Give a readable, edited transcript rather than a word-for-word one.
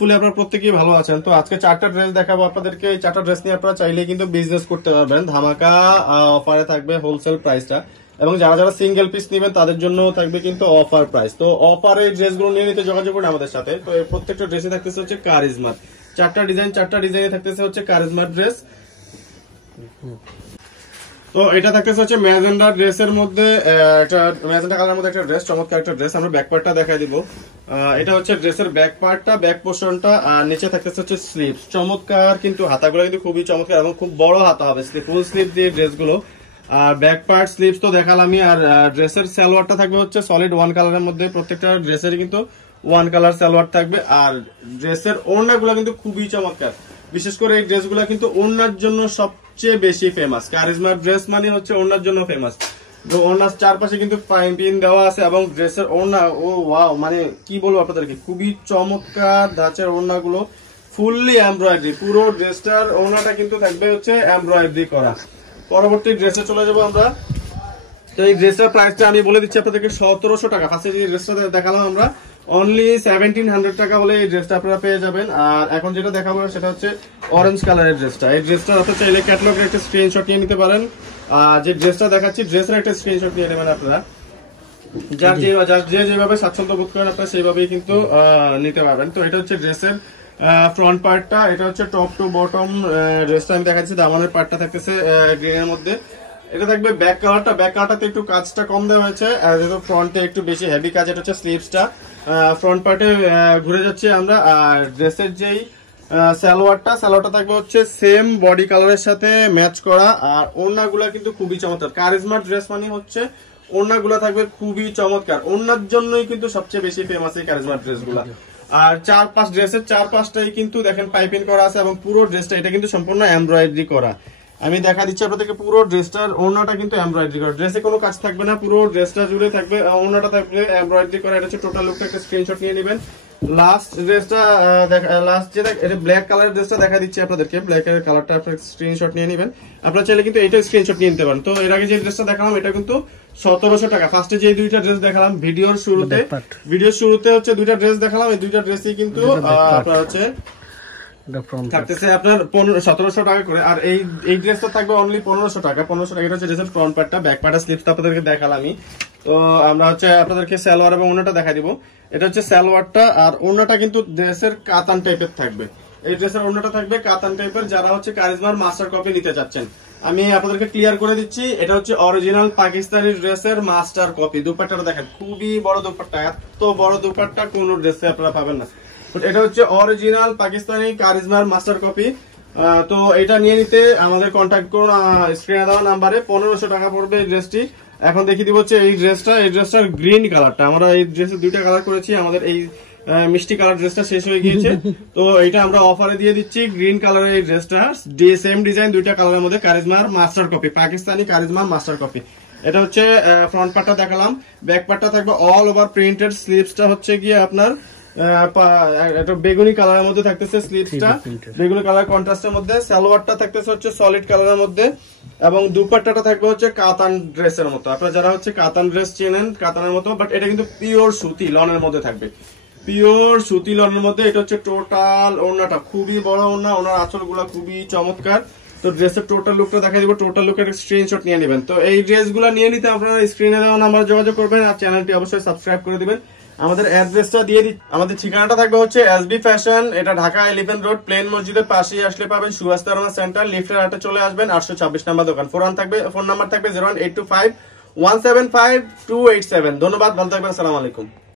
ফুলে আপনারা প্রত্যেকেই ভালো আছেন। তো আজকে চারটা ড্রেস দেখাবো আপনাদেরকে। এই চারটা ড্রেস নিয়ে আপনারা চাইলে কিন্তু বিজনেস করতে পারবেন। ধামাকা অফারে থাকবে হোলসেল প্রাইসটা, এবং যারা যারা সিঙ্গেল পিস নেবেন তাদের জন্য থাকবে কিন্তু অফার প্রাইস। তো অফারে ড্রেসগুলো নিয়ে নিতে যোগাযোগ করুন আমাদের সাথে। তো এই প্রত্যেকটা ড্রেসে থাকতেছে হচ্ছে কারিজমার চারটা ডিজাইনে থাকতেছে হচ্ছে কারিজমার ড্রেস। তো এটা থাকতেছে হচ্ছে ম্যাজেন্ডা ড্রেসের মধ্যে, একটা ম্যাজেন্ডা কালারের মধ্যে একটা ড্রেস, চমৎকার একটা ড্রেস। আমরা ব্যাক পার্টটা দেখাই দিব। এটা হচ্ছে ড্রেসের ব্যাক পার্টটা, ব্যাক পোর্শনটা, আর নিচে থাকতেছে হচ্ছে স্লিভস। চমৎকার কিন্তু হাতাগুলো কিন্তু খুবই চমৎকার এবং খুব বড় হাতা হবে, ফুল স্লিভ দিয়ে ড্রেসগুলো। আর ব্যাক পার্ট স্লিভস তো দেখালামই। আর ড্রেসের সালোয়ারটা থাকবে হচ্ছে সলিড ওয়ান কালারের মধ্যে। প্রত্যেকটা ড্রেসের কিন্তু ওয়ান কালার সালোয়ার থাকবে। আর ড্রেসের ওড়নাগুলো কিন্তু খুবই চমৎকার। বিশেষ করে এই ড্রেসগুলো কিন্তু ওড়নার জন্য সবচেয়ে বেশি ফেমাস। কারিজমা ড্রেস মানে হচ্ছে ওড়নার জন্য ফেমাস। তো ওড়নার চারপাশে কিন্তু পাইপিং দেওয়া আছে এবং ড্রেসের ওড়না ও ওয়াও, মানে কি বলবো আপনাদেরকে, খুবই চমৎকার ধাঁচের ওড়নাগুলো, ফুললি এমব্রয়ডারি। পুরো ড্রেসটার ওড়নাটা কিন্তু থাকবে হচ্ছে এমব্রয়ডারি করা। পরবর্তী ড্রেসে চলে যাবো আমরা। তো এই ড্রেসটার প্রাইসটা আমি বলে দিচ্ছি আপনাদেরকে 1700 টাকা। ফার্স্টে যে ড্রেসটা দেখালাম আমরা অনলি 1700 টাকা হলে এই ড্রেসটা আপনারা পেয়ে যাবেন। আর এখন যেটা দেখাবো সেটা হচ্ছে অরেঞ্জ কালারের ড্রেসটা। এই ড্রেসটা আপনারা চাইলে ক্যাটালগের একটা স্ক্রিনশট নিয়ে নিতে পারেন। যে ড্রেসটা দেখাচ্ছি ড্রেসের একটা স্ক্রিনশট নিয়ে নেবেন আপনারা। যার যেভাবে স্বাচ্ছন্দ্য বোধ করেন আপনারা সেইভাবেই কিন্তু নিতে পারবেন। তো এটা হচ্ছে ড্রেসের ফ্রন্ট পার্টটা, এটা হচ্ছে টপ টু বটম ড্রেসটা আমি দেখাচ্ছি। দামানের পার্টটা থাকতেছে গ্রিনের মধ্যে। এটা থাকবে ব্যাক কালারটা, ব্যাক কালারটাতে একটু কাজটা কম দেওয়া হয়েছে, যেহেতু ফ্রন্টে একটু বেশি হেভি কাজ। এটা হচ্ছে স্লিভসটা, ফ্রন্ট পার্টে ঘুরে যাচ্ছে আমরা। আর ড্রেসের যেই সালোয়ারটা থাকবে হচ্ছে সেম বডি কালারের সাথে ম্যাচ করা। আর ওড়নাগুলা কিন্তু খুবই চমৎকার। কারিজমা ড্রেস মানে হচ্ছে ওড়নাগুলা থাকবে খুবই চমৎকার। ওড়নার জন্যই কিন্তু সবচেয়ে বেশি ফেমাস এই কারিজমা ড্রেসগুলা। আর ড্রেসের চার পাঁচটাই কিন্তু দেখেন পাইপিং করা আছে এবং পুরো ড্রেসটা এটা কিন্তু সম্পূর্ণ এমব্রয়ডারি করা। আমি দেখা দিচ্ছি আপনাদেরকে পুরো ড্রেসটার ওড়নাটা কিন্তু এমব্রয়ডারি করা। ড্রেসে কোনো কাজ থাকবে না, পুরো ড্রেসটা জুড়ে থাকবে ওড়নাটা থাকবে এমব্রয়ডারি করা। এটা হচ্ছে টোটাল লুকটা, একটা স্ক্রিনশট নিয়ে নেবেন। লাস্ট যেটা ব্ল্যাক কালারের ড্রেসটা দেখা দিচ্ছি আপনাদেরকে, ব্ল্যাক এর কালারটা আপনারা স্ক্রিনশট নিয়ে নেবেন। আপনারা চাইলে কিন্তু এটা স্ক্রিনশট নিয়ে নিতে পারেন। তো এর আগে যে ড্রেসটা দেখালাম এটা কিন্তু 1700 টাকা। ফার্স্টে যে দুইটা ড্রেস দেখালাম ভিডিওর শুরুতে হচ্ছে দুইটা ড্রেস দেখালাম, এই দুইটা ড্রেসই কিন্তু আপনার হচ্ছে থাকতেছে আপনার 1700 টাকা করে। আর এই ড্রেসটা থাকবে অনলি 1500 টাকা। 1500 টাকা। এটা হচ্ছে ড্রেসের ফ্রন্ট পার্টটা, ব্যাক পার্টটা স্লিপটা আপনাদেরকে দেখালামই। তো আমরা হচ্ছে আপনাদেরকে সালোয়ার এবং ওড়নাটা দেখা দিব। এটা হচ্ছে সালোয়ারটা, আর ওড়নাটা কিন্তু ড্রেসের কাতান টাইপের থাকবে। এই ড্রেসের ওড়নাটা থাকবে কাতান টাইপের। যারা হচ্ছে কারিজমার মাস্টার কপি নিতে চাচ্ছেন আমি আপনাদেরকে ক্লিয়ার করে দিচ্ছি, এটা হচ্ছে অরিজিনাল পাকিস্তানি ড্রেসের মাস্টার কপি। দুপাট্টাটা দেখেন, খুবই বড় দুপাট্টা। এত বড় দুপাট্টা কোন ড্রেসে আপনারা পাবেন না। এটা হচ্ছে অরিজিনাল পাকিস্তানি কারিজমার মাস্টার কপি। তো এটা নিয়ে নিতে আমাদের কন্ট্যাক্ট করুন স্ক্রিনে দেওয়া নাম্বারে। 1500 টাকা পড়বে এই ড্রেসটি। এখন দেখিয়ে দিব হচ্ছে এই ড্রেসটার গ্রিন কালারটা। আমরা এই ড্রেসের দুইটা কালার করেছি, আমাদের এই মিষ্টি কালার ড্রেসটা শেষ হয়ে গিয়েছে। তো এটা আমরা অফারে দিয়ে দিচ্ছি গ্রিন কালারের এই ড্রেসটা। সেম ডিজাইন দুইটা কালারের মধ্যে, কারিজমার মাস্টার কপি, পাকিস্তানি কারিজমার মাস্টার কপি। এটা হচ্ছে ফ্রন্ট পার্টটা দেখালাম, ব্যাক পার্টটা থাকবে অল ওভার প্রিন্টেড। স্লিভসটা হচ্ছে গিয়ে আপনার একটা বেগুনি কালারের মধ্যে থাকতেছে, স্লিভসটা বেগুনি কালার কন্ট্রাস্টের মধ্যে। সালোয়ারটা থাকতেছে হচ্ছে সলিড কালারের মধ্যে এবং দুপাট্টাটা থাকবে হচ্ছে কাতান ড্রেসের মতো। আপনারা যারা হচ্ছে কাতান ড্রেস চেনেন, কাতানের মতো, বাট এটা কিন্তু পিওর সুতি লনের মধ্যে থাকবে, পিওর সুতি লনের মধ্যে। এটা হচ্ছে টোটাল ওড়নাটা, খুবই বড় ওড়না, ওনার আঁচলগুলা খুবই চমৎকার। তো ড্রেসের টোটাল লুকটা দেখা দিব, টোটাল লুকের স্ক্রিনশট নিয়ে নেবেন। তো এই ড্রেসগুলো নিয়ে নিতে আপনারা স্ক্রিনে দেওয়া নাম্বার যোগাযোগ করবেন আর চ্যানেলটি অবশ্যই সাবস্ক্রাইব করে দিবেন। আমাদের অ্যাড্রেসটা দিয়ে আমাদের ঠিকানাটা থাকবে হচ্ছে এসবি ফ্যাশন, এটা ঢাকা 11 রোড, প্লেন মসজিদের পাশেই আসলে পাবেন সুভাষতারমা সেন্টার, লিফটের হাটে চলে আসবেন। 826 নাম্বার দোকান। ফোন নাম্বার থাকবে 01825 175 287। ধন্যবাদ, ভালো থাকবেন, আসসালামু আলাইকুম।